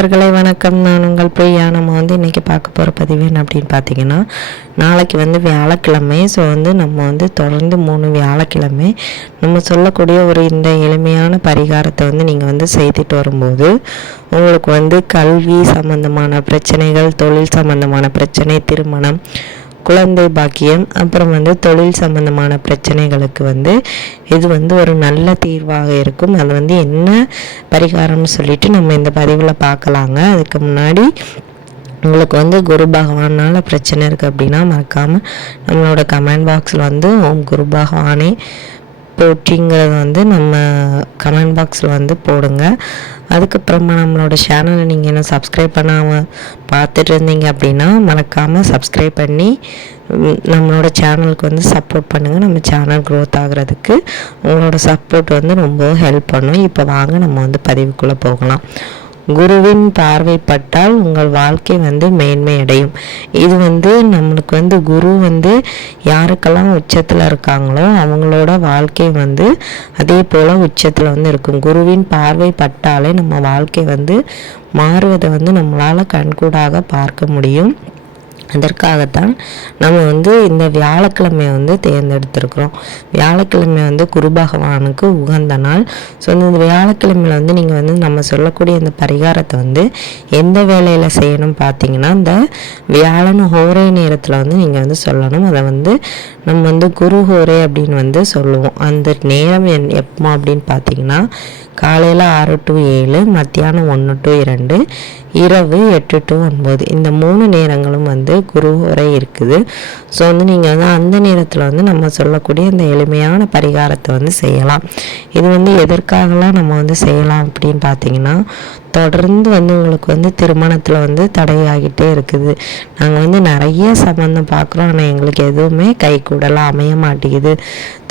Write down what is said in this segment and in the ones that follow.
நண்பர்களை வணக்கம். நான் உங்கள் பிரியா. நம்ம வந்து இன்றைக்கி பார்க்க போகிற பதிவு என்ன அப்படின்னு பார்த்தீங்கன்னா நாளைக்கு வந்து வியாழக்கிழமை. ஸோ வந்து நம்ம வந்து தொடர்ந்து மூணு வியாழக்கிழமை. நம்ம சொல்லக்கூடிய ஒரு இந்த எளிமையான பரிகாரத்தை வந்து நீங்கள் வந்து செய்துட்டு வரும்போது உங்களுக்கு வந்து கல்வி சம்பந்தமான பிரச்சனைகள் தொழில் சம்பந்தமான பிரச்சனை திருமணம் குழந்தை பாக்கியம் அப்புறம் வந்து தொழில் சம்பந்தமான பிரச்சனைகளுக்கு வந்து இது வந்து ஒரு நல்ல தீர்வாக இருக்கும். அது வந்து என்ன பரிகாரம்னு சொல்லிட்டு நம்ம இந்த பதிவில் பார்க்கலாங்க. அதுக்கு முன்னாடி உங்களுக்கு வந்து குரு பகவானால் பிரச்சனை இருக்குது அப்படின்னா மறக்காமல் நம்மளோட கமெண்ட் பாக்ஸில் வந்து ஓம் குரு பகவானே போற்றிங்கிறத வந்து நம்ம கமெண்ட் பாக்ஸில் வந்து போடுங்க. அதுக்கப்புறமா நம்மளோட சேனலை நீங்கள் என்ன சப்ஸ்கிரைப் பண்ணாமல் பார்த்துட்டு இருந்தீங்க அப்படின்னா மறக்காமல் சப்ஸ்கிரைப் பண்ணி நம்மளோட சேனலுக்கு வந்து சப்போர்ட் பண்ணுங்கள் நம்ம சேனல் க்ரோத் ஆகிறதுக்கு உங்களோட சப்போர்ட் வந்து ரொம்ப ஹெல்ப் பண்ணும். இப்போ வாங்க நம்ம வந்து பதிவுக்குள்ளே போகலாம். குருவின் பார்வைப்பட்டால் உங்கள் வாழ்க்கை வந்து மேன்மை அடையும் இது வந்து நம்மளுக்கு வந்து குரு வந்து யாருக்கெல்லாம் உச்சத்தில் இருக்காங்களோ அவங்களோட வாழ்க்கை வந்து அதே போல் உச்சத்தில் வந்து இருக்கும். குருவின் பார்வைப்பட்டாலே நம்ம வாழ்க்கை வந்து மாறுவதை வந்து நம்மளால் கண்கூடாக பார்க்க முடியும். அதற்காகத்தான் நம்ம வந்து இந்த வியாழக்கிழமையை வந்து தேர்ந்தெடுத்திருக்கிறோம். வியாழக்கிழமை வந்து குரு பகவானுக்கு உகந்த நாள். ஸோ இந்த வியாழக்கிழமையில் வந்து நீங்கள் வந்து நம்ம சொல்லக்கூடிய இந்த பரிகாரத்தை வந்து எந்த வேலையில் செய்யணும் பார்த்தீங்கன்னா இந்த வியாழன் ஹோரை நேரத்தில் வந்து நீங்கள் வந்து சொல்லணும். அதை வந்து நம்ம வந்து குரு ஹோரே அப்படின்னு வந்து சொல்லுவோம். அந்த நேரம் என் எப்போ அப்படின்னு பார்த்தீங்கன்னா காலையில் ஆறு டு ஏழு மத்தியானம் ஒன்று டு இரண்டு இரவு எட்டு டு ஒன்பது. இந்த மூணு நேரங்களும் வந்து குரு உரை இருக்குது. ஸோ வந்து நீங்கள் வந்து அந்த நேரத்தில் வந்து நம்ம சொல்லக்கூடிய இந்த எளிமையான பரிகாரத்தை வந்து செய்யலாம். இது வந்து எதற்காகலாம் நம்ம வந்து செய்யலாம் அப்படின்னு பார்த்தீங்கன்னா தொடர்ந்து வந்து உங்களுக்கு வந்து திருமணத்தில் வந்து தடையாகிட்டே இருக்குது. நாங்கள் வந்து நிறைய சம்மந்தம் பார்க்குறோம் ஆனால் எங்களுக்கு எதுவுமே கை கூடலாம் அமைய மாட்டேங்குது.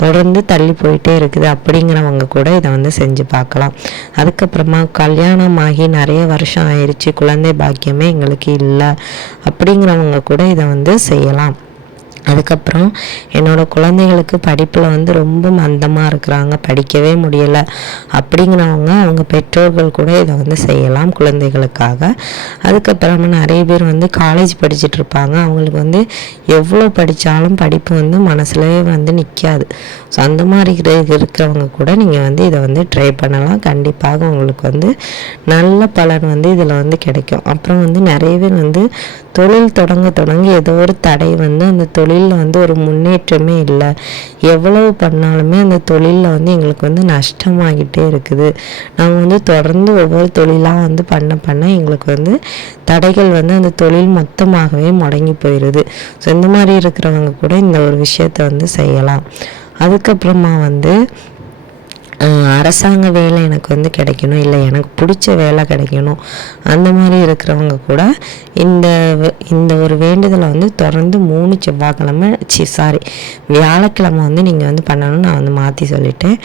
தொடர்ந்து தள்ளி போயிட்டே இருக்குது. அப்படிங்கிறவங்க கூட இதை வந்து செஞ்சு பார்க்கலாம் அதுக்கப்புறமா கல்யாணம் ஆகி நிறைய வருஷம் ஆயிடுச்சு குழந்தை பாக்கியமே எங்களுக்கு இல்லை. அப்படிங்கிறவங்க கூட இதை வந்து செய்யலாம். அதுக்கப்புறம் என்னோடய குழந்தைகளுக்கு படிப்பில் வந்து ரொம்ப மந்தமாக இருக்கிறாங்க. படிக்கவே முடியலை. அப்படிங்கிறவங்க அவங்க பெற்றோர்கள் கூட இதை வந்து செய்யலாம் குழந்தைகளுக்காக. அதுக்கப்புறமா நிறைய பேர் வந்து காலேஜ் படிச்சுட்டு இருப்பாங்க. அவங்களுக்கு வந்து எவ்வளோ படித்தாலும் படிப்பு வந்து மனசுலேயே வந்து நிற்காது ஸோ அந்த மாதிரி இருக்கிறவங்க கூட நீங்கள் வந்து இதை வந்து ட்ரை பண்ணலாம். கண்டிப்பாக உங்களுக்கு வந்து நல்ல பலன் வந்து இதில் வந்து கிடைக்கும். அப்புறம் வந்து நிறைய பேர் வந்து தொழில் தொடங்க தொடங்க ஏதோ ஒரு தடை வந்து அந்த தொழில் தொழிலில் வந்து ஒரு முன்னேற்றமே இல்லை. எவ்வளவு பண்ணாலுமே அந்த தொழிலில் வந்து எங்களுக்கு வந்து நஷ்டமாகிட்டே இருக்குது. நாங்கள் வந்து தொடர்ந்து ஒவ்வொரு தொழிலாக வந்து பண்ண பண்ண எங்களுக்கு வந்து தடைகள் வந்து அந்த தொழில் மொத்தமாகவே முடங்கி போயிடுது ஸோ இந்த மாதிரி இருக்கிறவங்க கூட இந்த ஒரு விஷயத்தை வந்து செய்யலாம். அதுக்கப்புறமா வந்து அரசாங்க வேலை எனக்கு வந்து கிடைக்கணும் இல்லை எனக்கு பிடிச்ச வேலை கிடைக்கணும். அந்த மாதிரி இருக்கிறவங்க கூட இந்த இந்த ஒரு வேண்டுதலை வந்து தொடர்ந்து மூணு செவ்வாய்க்கிழமை சி சாரி வியாழக்கிழமை வந்து நீங்கள் வந்து பண்ணணும்னு நான் வந்து மாற்றி சொல்லிட்டேன்.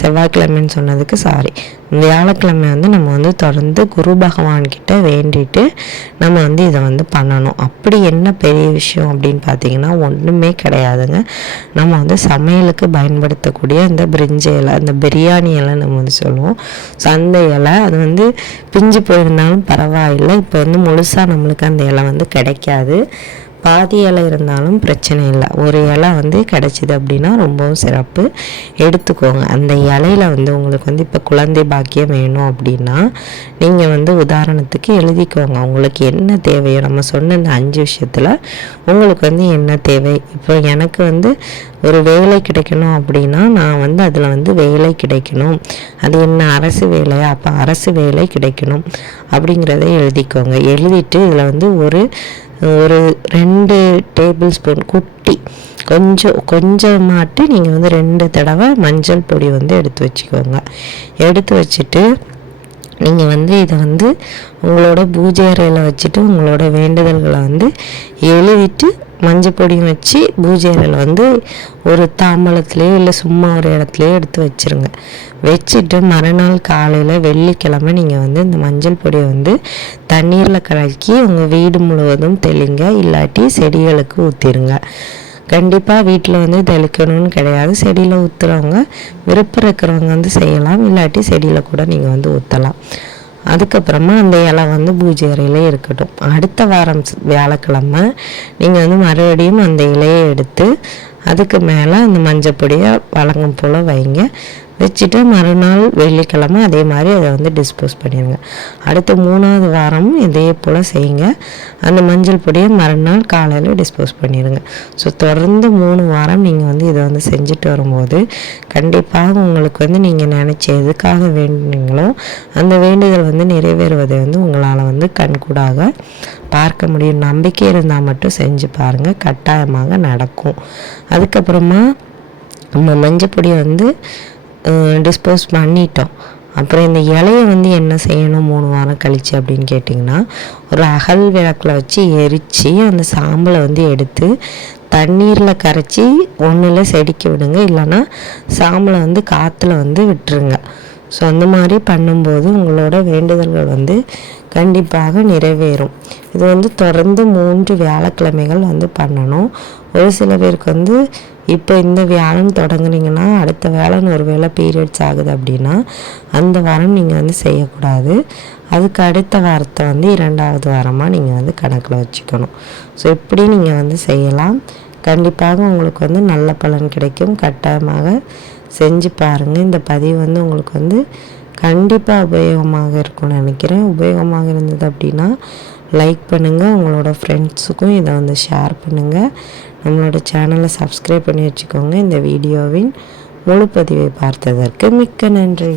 செவ்வாய்க்கிழமைன்னு சொன்னதுக்கு சாரி வியாழக்கிழமை வந்து நம்ம வந்து தொடர்ந்து குரு பகவான்கிட்ட வேண்டிட்டு நம்ம வந்து இதை வந்து பண்ணணும். அப்படி என்ன பெரிய விஷயம் அப்படின்னு பார்த்தீங்கன்னா ஒன்றுமே கிடையாதுங்க. நம்ம வந்து சமையலுக்கு பயன்படுத்தக்கூடிய இந்த பிரிஞ்சு இலை அந்த பிரியாணி இலை நம்ம வந்து சொல்லுவோம். ஸோ அந்த இலை அது வந்து பிஞ்சு போயிருந்தாலும் பரவாயில்லை. இப்போ வந்து முழுசாக நம்மளுக்கு அந்த இலை வந்து கிடைக்காது. பாதி இலை இருந்தாலும் பிரச்சனை இல்லை. ஒரு இலை வந்து கிடச்சிது அப்படின்னா ரொம்பவும் சிறப்பு. எடுத்துக்கோங்க. அந்த இலையில வந்து உங்களுக்கு வந்து இப்போ குழந்தை பாக்கியம் வேணும் அப்படின்னா நீங்கள் வந்து உதாரணத்துக்கு எழுதிக்கோங்க. உங்களுக்கு என்ன தேவையோ நம்ம சொன்ன இந்த அஞ்சு விஷயத்தில் உங்களுக்கு வந்து என்ன தேவை? இப்போ எனக்கு வந்து ஒரு வேலை கிடைக்கணும் அப்படின்னா நான் வந்து அதில் வந்து வேலை கிடைக்கணும். அது என்ன அரசு வேலையா? அப்போ அரசு வேலை கிடைக்கணும். அப்படிங்கிறத எழுதிக்கோங்க. எழுதிட்டு இதில் வந்து ஒரு ஒரு ரெண்டு டேபிள் ஸ்பூன் குட்டி. கொஞ்சம் கொஞ்சமாட்டு நீங்கள் வந்து ரெண்டு தடவை மஞ்சள் பொடி வந்து எடுத்து வச்சுக்கோங்க. எடுத்து வச்சுட்டு நீங்கள் வந்து இதை வந்து உங்களோட பூஜை அறையில் வச்சுட்டு உங்களோட வேண்டுதல்களை வந்து எழுதிட்டு மஞ்சள் பொடியும் வச்சு பூஜை அறையில் வந்து ஒரு தாம்பலத்துலேயோ இல்லை சும்மா ஒரு இடத்துலையோ எடுத்து வச்சுருங்க. வச்சுட்டு மறுநாள் காலையில் வெள்ளிக்கிழமை நீங்கள் வந்து இந்த மஞ்சள் பொடியை வந்து தண்ணீரில் கலக்கி உங்கள் வீடு முழுவதும் தெளிங்க. இல்லாட்டி செடிகளுக்கு ஊற்றிடுங்க கண்டிப்பாக வீட்டில் வந்து தெளிக்கணும்னு கிடையாது. செடியில் ஊற்றுறவங்க விருப்பம் இருக்கிறவங்க வந்து செய்யலாம். இல்லாட்டி செடியில் கூட நீங்கள் வந்து ஊற்றலாம் அதுக்கப்புறமா அந்த இலை வந்து பூஜை அறையிலே இருக்கட்டும். அடுத்த வாரம் வியாழக்கிழமை நீங்கள் வந்து மறுபடியும் அந்த இலையை எடுத்து அதுக்கு மேலே அந்த மஞ்சப்பொடியை வழங்கும் போல் வைங்க. வச்சுட்டு மறுநாள் வெள்ளிக்கிழமை அதே மாதிரி அதை வந்து டிஸ்போஸ் பண்ணிடுங்க. அடுத்த மூணாவது வாரமும் இதே போல் செய்யுங்க. அந்த மஞ்சள் பொடியை மறுநாள் காலையில் டிஸ்போஸ் பண்ணிடுங்க. ஸோ தொடர்ந்து மூணு வாரம் நீங்கள் வந்து இதை வந்து செஞ்சுட்டு வரும்போது கண்டிப்பாக உங்களுக்கு வந்து நீங்கள் நினச்ச எதுக்காக வேண்டுனீங்களோ அந்த வேண்டுதல் வந்து நிறைவேறுவதை வந்து உங்களால் வந்து கண்கூடாக பார்க்க முடியும். நம்பிக்கை இருந்தால் மட்டும் செஞ்சு பாருங்கள் கட்டாயமாக நடக்கும். அதுக்கப்புறமா நம்ம மஞ்சள் பொடியை வந்து டிஸ்போஸ் பண்ணிட்டோம். அப்புறம் இந்த இலையை வந்து என்ன செய்யணும்? மூணு வாரம் கழிச்சு அப்படின்னு கேட்டிங்கன்னா ஒரு அகல் விளக்கில் வச்சு எரித்து அந்த சாம்பலை வந்து எடுத்து தண்ணீரில் கரைச்சி ஒன்றில் செடிக்க விடுங்க. இல்லைன்னா சாம்பலை வந்து காற்றுல வந்து விட்டுருங்க. ஸோ அந்த மாதிரி பண்ணும்போது உங்களோட வேண்டுதல்கள் வந்து கண்டிப்பாக நிறைவேறும். இது வந்து தொடர்ந்து மூன்று வியாழக்கிழமைகள் வந்து பண்ணணும். ஒரு சில பேருக்கு வந்து இப்போ இந்த வியாழன் தொடங்குனீங்கன்னா அடுத்த வேலைன்னு ஒரு வேளை பீரியட்ஸ் ஆகுது அப்படின்னா அந்த வாரம் நீங்கள் வந்து செய்யக்கூடாது. அதுக்கு அடுத்த வாரத்தை வந்து இரண்டாவது வாரமாக நீங்கள் வந்து கணக்கில் வச்சுக்கணும். ஸோ இப்படி நீங்கள் வந்து செய்யலாம். கண்டிப்பாக உங்களுக்கு வந்து நல்ல பலன் கிடைக்கும். கட்டாயமாக செஞ்சு பாருங்கள் இந்த பதிவு வந்து உங்களுக்கு வந்து கண்டிப்பாக உபயோகமாக இருக்கும்னு நினைக்கிறேன். உபயோகமாக இருந்தது அப்படின்னா லைக் பண்ணுங்கள் உங்களோட ஃப்ரெண்ட்ஸுக்கும் இதை வந்து ஷேர் பண்ணுங்கள் நம்மளோட சேனலை சப்ஸ்கிரைப் பண்ணி வச்சுக்கோங்க. இந்த வீடியோவின் முழு பதிவை பார்த்ததற்கு மிக்க நன்றி.